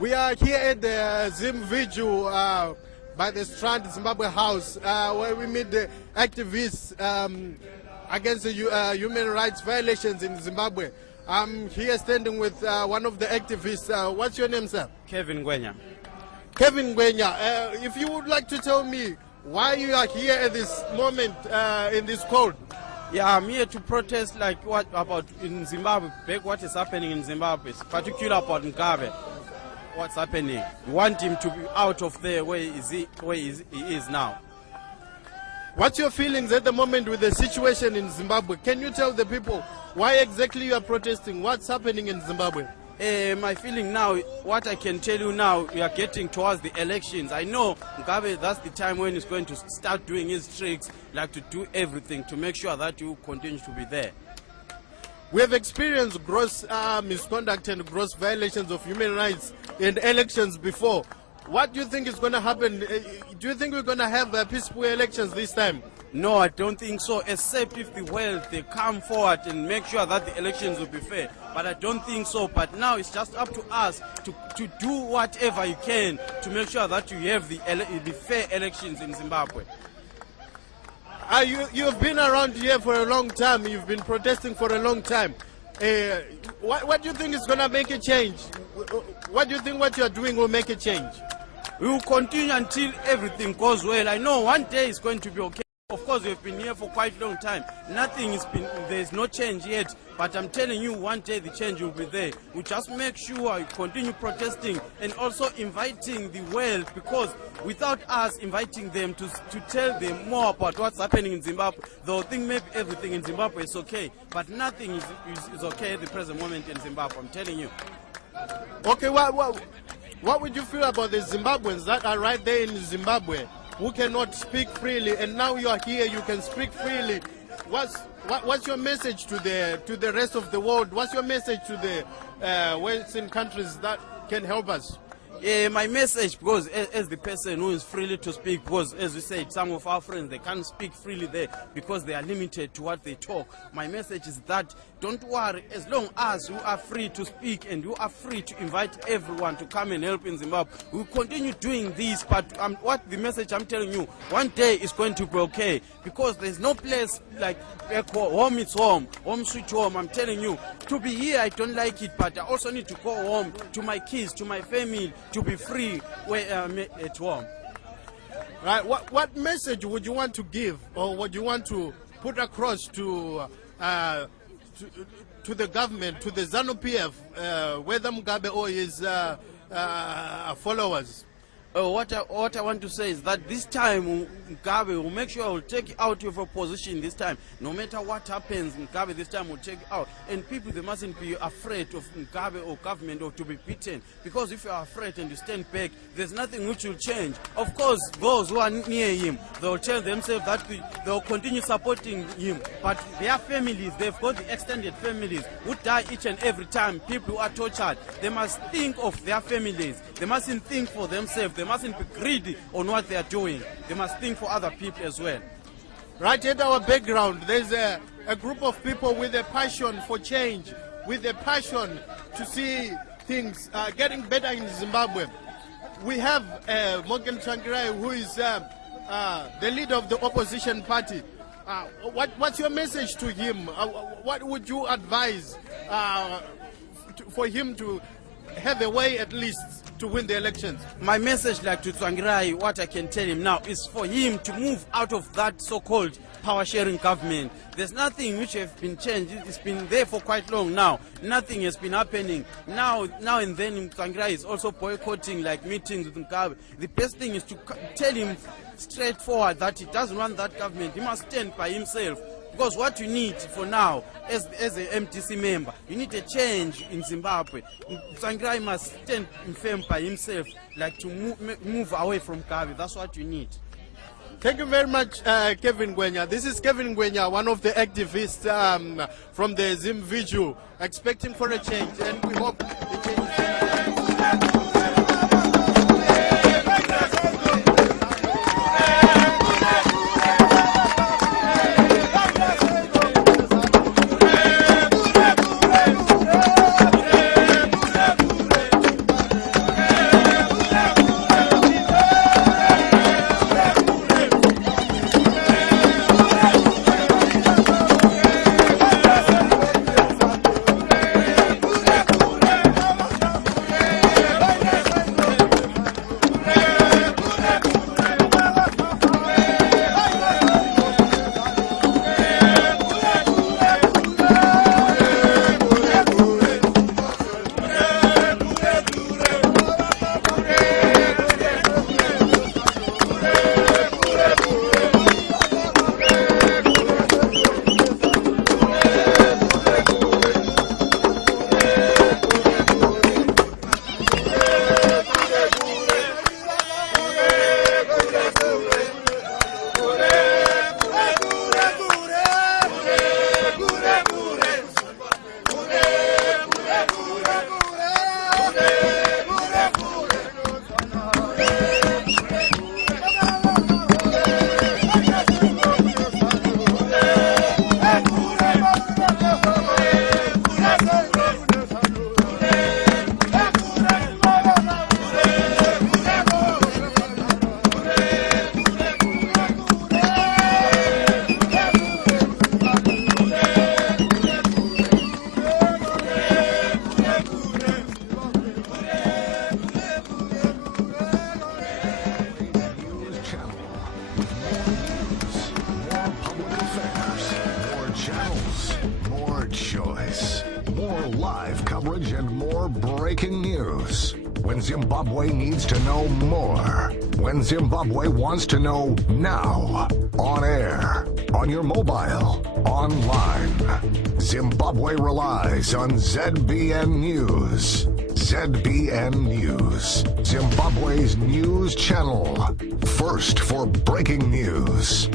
We are here at the Zim Vigil by the Strand Zimbabwe House where we meet the activists against the human rights violations in Zimbabwe. I'm here standing with one of the activists. What's your name, sir? Kevin Gwenya. Kevin Gwenya, if you would like to tell me why you are here at this moment in this cold. Yeah, I'm here to protest like what about in Zimbabwe, what is happening in Zimbabwe, particularly about Mugabe. What's happening? We want him to be out of there where he is now. What's your feelings at the moment with the situation in Zimbabwe? Can you tell the people why exactly you are protesting? What's happening in Zimbabwe? My feeling now, what I can tell you now, we are getting towards the elections. I know Mugabe, that's the time when he's going to start doing his tricks, like to do everything to make sure that you continue to be there. We have experienced gross misconduct and gross violations of human rights in elections before. What do you think is going to happen? Do you think we're going to have peaceful elections this time? No, I don't think so, except if the wealth, they come forward and make sure that the elections will be fair. But I don't think so. But now it's just up to us to do whatever you can to make sure that you have the fair elections in Zimbabwe. You've been around here for a long time. You've been protesting for a long time. What do you think is going to make a change? What do you think what you're doing will make a change? We will continue until everything goes well. I know one day it's going to be okay. Of course, we've been here for quite a long time. There's no change yet. But I'm telling you, one day the change will be there. We just make sure we continue protesting and also inviting the world, because without us inviting them to tell them more about what's happening in Zimbabwe, they'll think maybe everything in Zimbabwe is okay. But nothing is okay at the present moment in Zimbabwe, I'm telling you. Okay, what would you feel about the Zimbabweans that are right there in Zimbabwe who cannot speak freely, and now you are here, you can speak freely? What's your message to the rest of the world? What's your message to the Western countries that can help us? My message, because as the person who is freely to speak, because as we said, some of our friends, they can't speak freely there because they are limited to what they talk. My message is that don't worry, as long as you are free to speak and you are free to invite everyone to come and help in Zimbabwe, we'll continue doing this. But what the message I'm telling you, one day is going to be okay, because there's no place like home is home, home sweet home. I'm telling you, to be here I don't like it, but I also need to go home to my kids, to my family, to be free where I'm at home. Right. What message would you want to give, or would you want to put across to the government, to the ZANU-PF, whether Mugabe or his followers? What I want to say is that this time Mugabe will make sure will take you out of your position this time. No matter what happens, Mugabe this time will take you out. And people, they mustn't be afraid of Mugabe or government or to be beaten. Because if you are afraid and you stand back, there's nothing which will change. Of course, those who are near him, they will tell themselves that they will continue supporting him. But their families, they've got the extended families who die each and every time. People who are tortured, they must think of their families. They mustn't think for themselves. They mustn't be greedy on what they are doing. They must think for other people as well. Right at our background, there's a group of people with a passion for change, with a passion to see things getting better in Zimbabwe. We have Morgan Tsvangirai, who is the leader of the opposition party. What's your message to him? What would you advise for him to have a way at least to win the elections? My message, like to Tsvangirai, what I can tell him now is for him to move out of that so-called power-sharing government. There's nothing which has been changed. It's been there for quite long now. Nothing has been happening. Now and then Tsvangirai is also boycotting like meetings with Mugabe. The best thing is to tell him straightforward that he doesn't want that government. He must stand by himself. Because what you need for now, as an MTC member, you need a change in Zimbabwe. Tsvangirai must stand firm by himself, like to move away from Mugabe. That's what you need. Thank you very much, Kevin Gwenya. This is Kevin Gwenya, one of the activists from the Zim Vigil, expecting for a change, and we hope the change. breaking news. When Zimbabwe needs to know more. When Zimbabwe wants to know now. On air, on your mobile, online. Zimbabwe relies on ZBN News. ZBN News, Zimbabwe's news channel. First for breaking news.